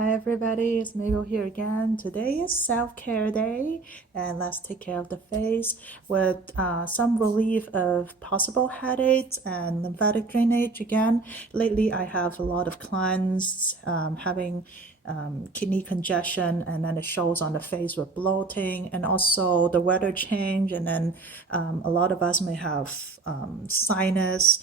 Hi everybody, it's Mabel here again. Today is self-care day and let's take care of the face with some relief of possible headaches and lymphatic drainage. Again, lately I have a lot of clients having kidney congestion, and then it shows on the face with bloating, and also the weather change, and then a lot of us may have sinus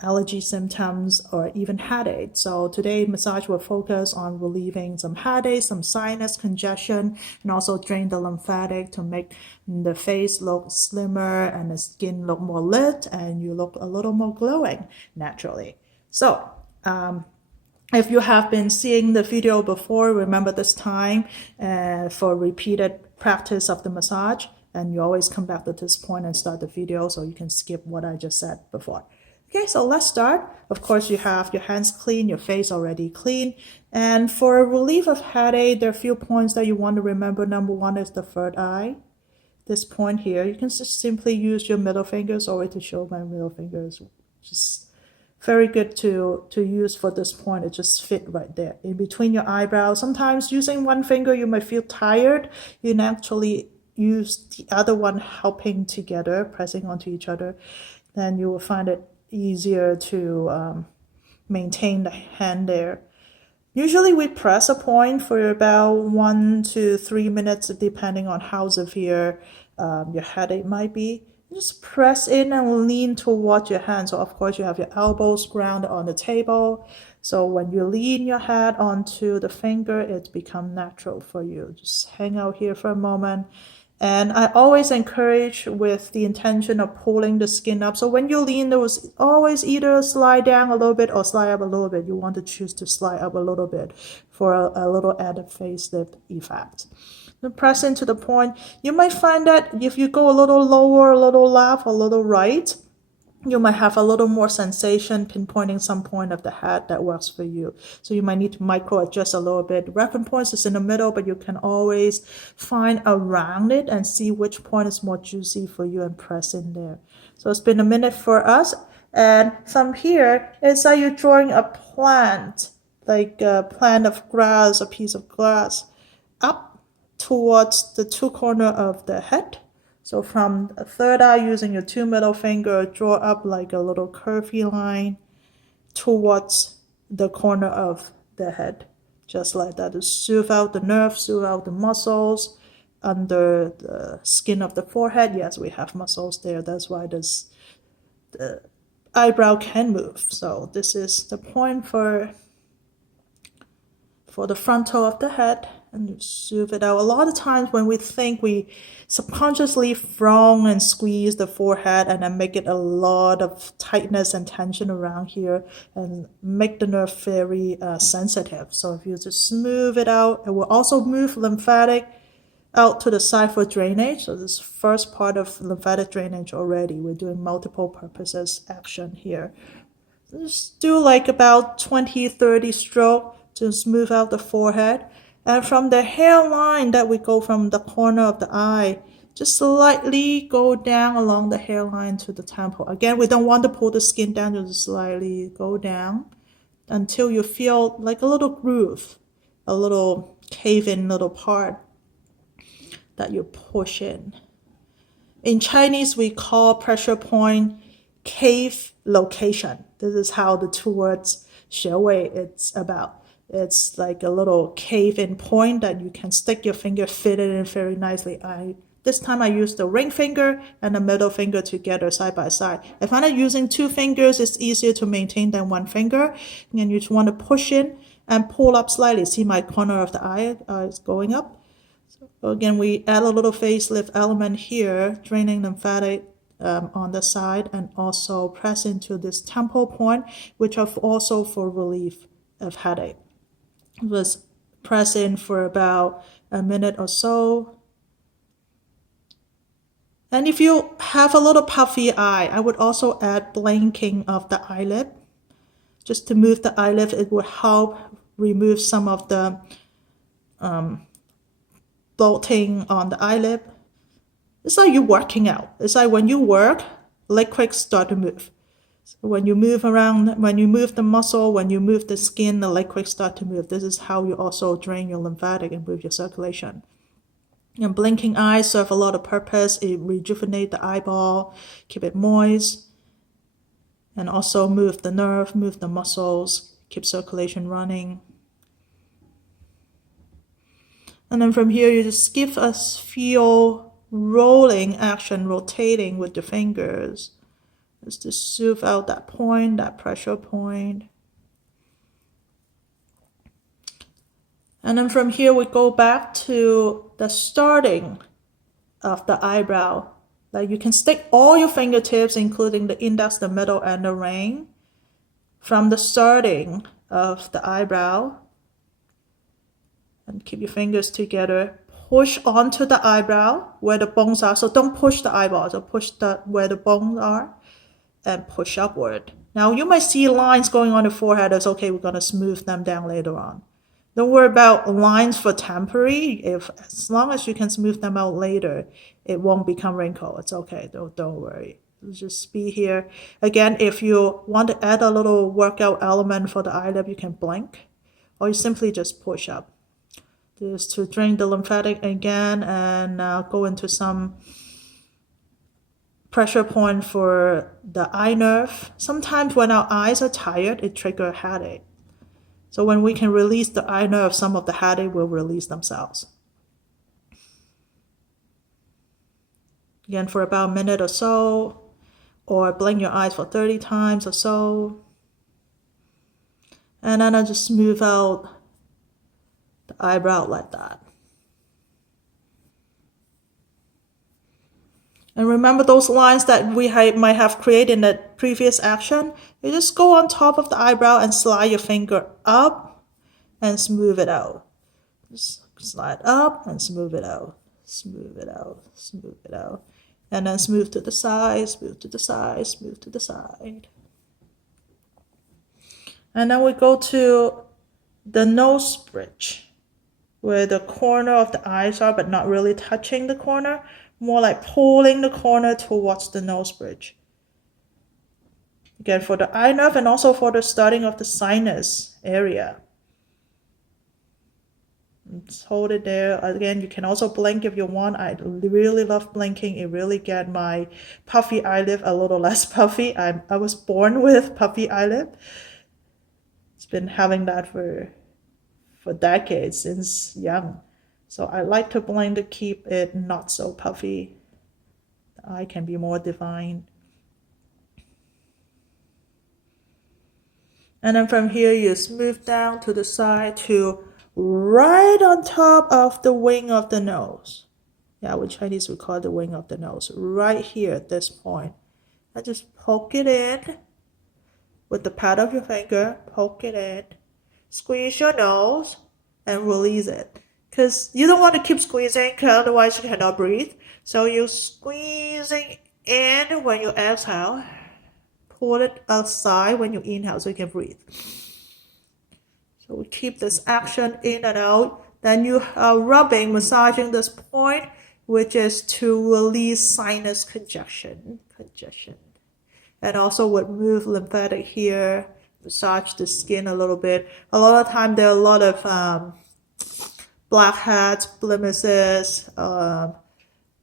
allergy symptoms, or even headache. So today massage will focus on relieving some headache, some sinus congestion, and also drain the lymphatic to make the face look slimmer and the skin look more lit, and you look a little more glowing naturally. So if you have been seeing the video before, remember this time for repeated practice of the massage, and you always come back to this point and start the video so you can skip what I just said before. Okay, so let's start. Of course, you have your hands clean, your face already clean. And for relief of headache, there are a few points that you want to remember. Number one is the third eye. This point here, you can just simply use your middle finger. Sorry to show my middle fingers. Just very good to use for this point. It just fit right there in between your eyebrows. Sometimes using one finger, you might feel tired. You can actually use the other one helping together, pressing onto each other. Then you will find it easier to maintain the hand there. Usually we press a point for about 1 to 3 minutes depending on how severe your headache might be. Just press in and lean towards your hand. So of course you have your elbows grounded on the table. So when you lean your head onto the finger, it becomes natural for you. Just hang out here for a moment. And I always encourage with the intention of pulling the skin up. So when you lean, there was always either slide down a little bit or slide up a little bit. You want to choose to slide up a little bit for a little added facelift effect. Then press into the point. You might find that if you go a little lower, a little left, a little right, you might have a little more sensation pinpointing some point of the head that works for you. So you might need to micro adjust a little bit. The reference point is in the middle, but you can always find around it and see which point is more juicy for you and press in there. So it's been a minute for us. And from here, it's like you're drawing a plant, like a plant of grass, a piece of grass, up towards the two corners of the head. So from the third eye, using your two middle finger, draw up like a little curvy line towards the corner of the head. Just like that, to soothe out the nerve, soothe out the muscles under the skin of the forehead. Yes, we have muscles there. That's why the eyebrow can move. So this is the point for the frontal of the head, and you soothe it out. A lot of times when we think, we subconsciously frown and squeeze the forehead and then make it a lot of tightness and tension around here and make the nerve very sensitive. So if you just smooth it out, it will also move lymphatic out to the side for drainage. So this first part of lymphatic drainage already. We're doing multiple purposes action here. Just do like about 20-30 stroke to smooth out the forehead. And from the hairline that we go from the corner of the eye, just slightly go down along the hairline to the temple. Again, we don't want to pull the skin down, just slightly go down until you feel like a little groove, a little cave-in little part that you push in. In Chinese, we call pressure point cave location. This is how the two words 穴位 it's about. It's like a little cave-in point that you can stick your finger, fit it in very nicely. This time I used the ring finger and the middle finger together side by side. I find that using two fingers is easier to maintain than one finger. And you just want to push in and pull up slightly. See my corner of the eye is going up. So again, we add a little facelift element here, draining lymphatic on the side, and also press into this temple point, which are also for relief of headache. Just press in for about a minute or so. And if you have a little puffy eye, I would also add blinking of the eyelid. Just to move the eyelid, it will help remove some of the bloating on the eyelid. It's like you're working out. It's like when you work, liquids start to move. So when you move around, when you move the muscle, when you move the skin, the liquid start to move. This is how you also drain your lymphatic and move your circulation. And blinking eyes serve a lot of purpose. It rejuvenates the eyeball, keep it moist, and also move the nerve, move the muscles, keep circulation running. And then from here, you just give us feel rolling action, rotating with the fingers. Just to soothe out that point, that pressure point. And then from here, we go back to the starting of the eyebrow. Like you can stick all your fingertips, including the index, the middle, and the ring, from the starting of the eyebrow. And keep your fingers together. Push onto the eyebrow where the bones are. So don't push the eyeball, so push where the bones are and push upward. Now you might see lines going on the forehead. It's okay, we're going to smooth them down later on. Don't worry about lines for temporary. As long as you can smooth them out later, it won't become wrinkle. It's okay, don't worry. Just be here. Again, if you want to add a little workout element for the eyelid, you can blink, or you simply just push up. Just to drain the lymphatic again and go into some pressure point for the eye nerve. Sometimes when our eyes are tired, it triggers a headache. So when we can release the eye nerve, some of the headache will release themselves. Again, for about a minute or so, or blink your eyes for 30 times or so. And then I just smooth out the eyebrow like that. And remember those lines that we might have created in the previous action? You just go on top of the eyebrow and slide your finger up and smooth it out. Just slide up and smooth it out. Smooth it out, smooth it out. And then smooth to the side, smooth to the side, smooth to the side. And then we go to the nose bridge, where the corner of the eyes are, but not really touching the corner. More like pulling the corner towards the nose bridge. Again, for the eye nerve and also for the starting of the sinus area. Just hold it there. Again, you can also blink if you want. I really love blinking. It really gets my puffy eyelid a little less puffy. I was born with puffy eyelid. It's been having that for decades, since young. So I like to blink to keep it not so puffy. The eye can be more defined. And then from here, you smooth down to the side to right on top of the wing of the nose. Yeah, with Chinese we call it the wing of the nose. Right here at this point. And just poke it in with the pad of your finger. Poke it in. Squeeze your nose and release it. Because you don't want to keep squeezing, because otherwise you cannot breathe. So you're squeezing in when you exhale. Pull it aside when you inhale so you can breathe. So we keep this action in and out. Then you are rubbing, massaging this point, which is to release sinus congestion. And also would move lymphatic here, massage the skin a little bit. A lot of time there are a lot of blackheads, blemishes,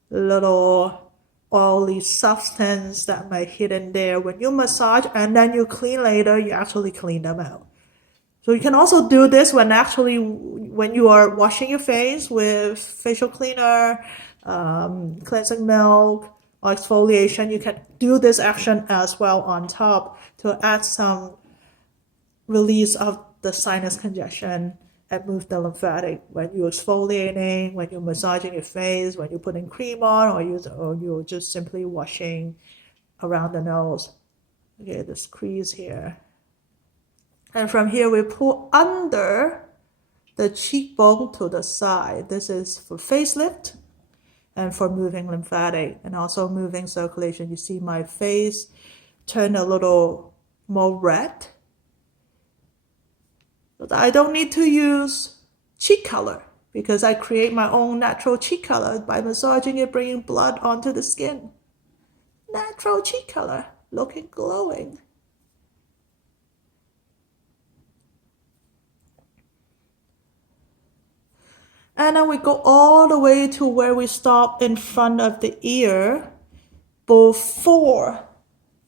little oily substance that might hidden there. When you massage and then you clean later, you actually clean them out. So you can also do this when you are washing your face with facial cleaner, cleansing milk, or exfoliation. You can do this action as well on top to add some release of the sinus congestion and move the lymphatic when you're exfoliating, when you're massaging your face, when you're putting cream on, or you're just simply washing around the nose. Okay, this crease here. And from here, we pull under the cheekbone to the side. This is for facelift and for moving lymphatic and also moving circulation. You see my face turn a little more red. But I don't need to use cheek color because I create my own natural cheek color by massaging it, bringing blood onto the skin. Natural cheek color, looking glowing. And then we go all the way to where we stop in front of the ear before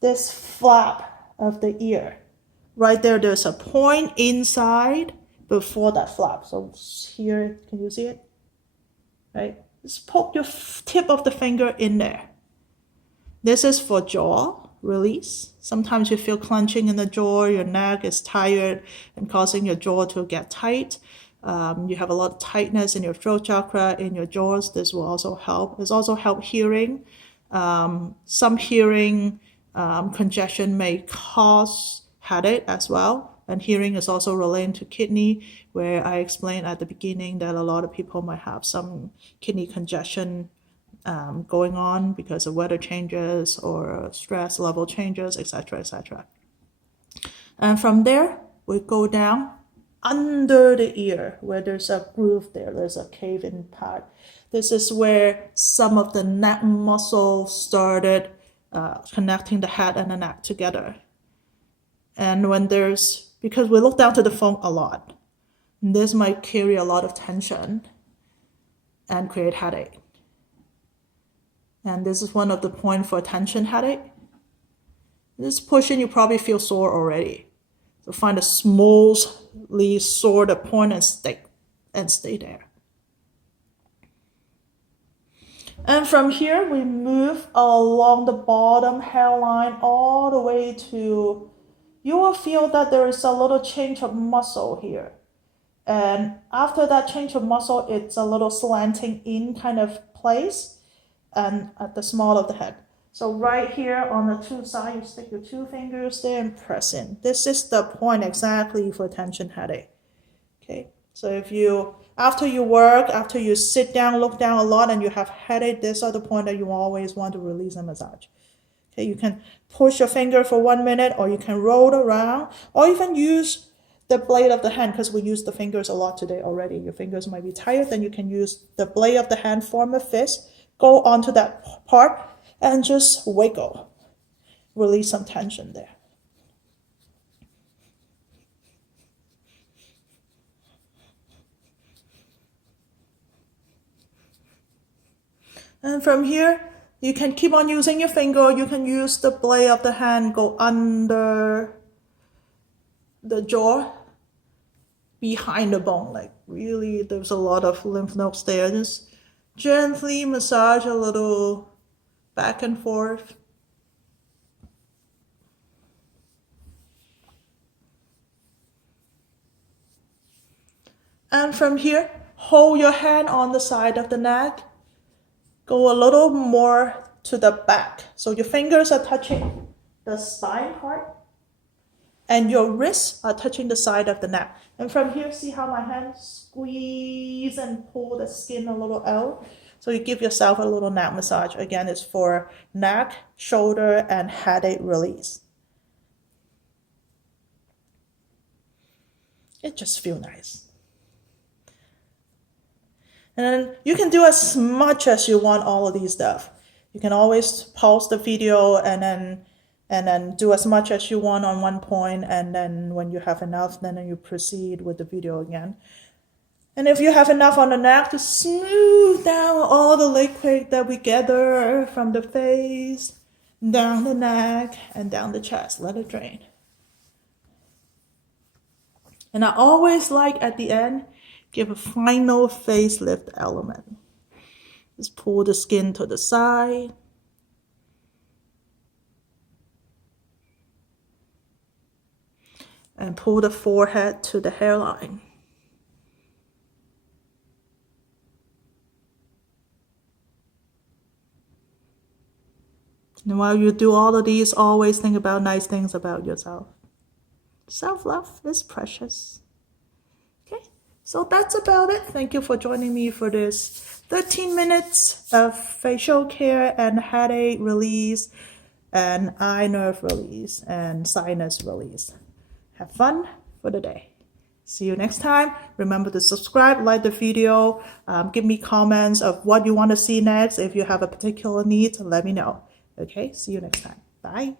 this flap of the ear. Right there, there's a point inside before that flap. So here, can you see it? Right? Just poke your tip of the finger in there. This is for jaw release. Sometimes you feel clenching in the jaw, your neck is tired and causing your jaw to get tight. You have a lot of tightness in your throat chakra, in your jaws. This will also help. This also help hearing. Some hearing congestion may cause headache as well. And hearing is also related to kidney, where I explained at the beginning that a lot of people might have some kidney congestion going on because of weather changes or stress level changes, etc., etc. And from there, we go down under the ear where there's a groove there, there's a cave-in part. This is where some of the neck muscle started connecting the head and the neck together. And when because we look down to the phone a lot, this might carry a lot of tension and create headache. And this is one of the points for tension headache. This pushing, you probably feel sore already. So find a smoothly sore the point and stay there. And from here, we move along the bottom hairline all the way to, you will feel that there is a little change of muscle here. And after that change of muscle, it's a little slanting in kind of place and at the small of the head. So right here on the two sides, you stick your two fingers there and press in. This is the point exactly for tension headache. Okay, so if you, after you work, after you sit down, look down a lot and you have headache, these are the point that you always want to release and massage. Okay, you can push your finger for 1 minute, or you can roll around, or even use the blade of the hand, because we use the fingers a lot today already. Your fingers might be tired, then you can use the blade of the hand, form a fist, go onto that part and just wiggle. Release some tension there. And from here, you can keep on using your finger. You can use the blade of the hand, go under the jaw, behind the bone. Like really, there's a lot of lymph nodes there. Just gently massage a little back and forth. And from here, hold your hand on the side of the neck. Go a little more to the back. So your fingers are touching the spine part, and your wrists are touching the side of the neck. And from here, see how my hands squeeze and pull the skin a little out? So you give yourself a little neck massage. Again, it's for neck, shoulder, and headache release. It just feels nice. And you can do as much as you want all of these stuff. You can always pause the video and then do as much as you want on one point, and then when you have enough, then you proceed with the video again. And if you have enough on the neck, to smooth down all the liquid that we gather from the face, down the neck, and down the chest. Let it drain. And I always like at the end, give a final facelift element. Just pull the skin to the side. And pull the forehead to the hairline. And while you do all of these, always think about nice things about yourself. Self-love is precious. Okay, so that's about it. Thank you for joining me for this 13 minutes of facial care and headache release and eye nerve release and sinus release. Have fun for the day. See you next time. Remember to subscribe, like the video, give me comments of what you want to see next. If you have a particular need, let me know. Okay, see you next time. Bye.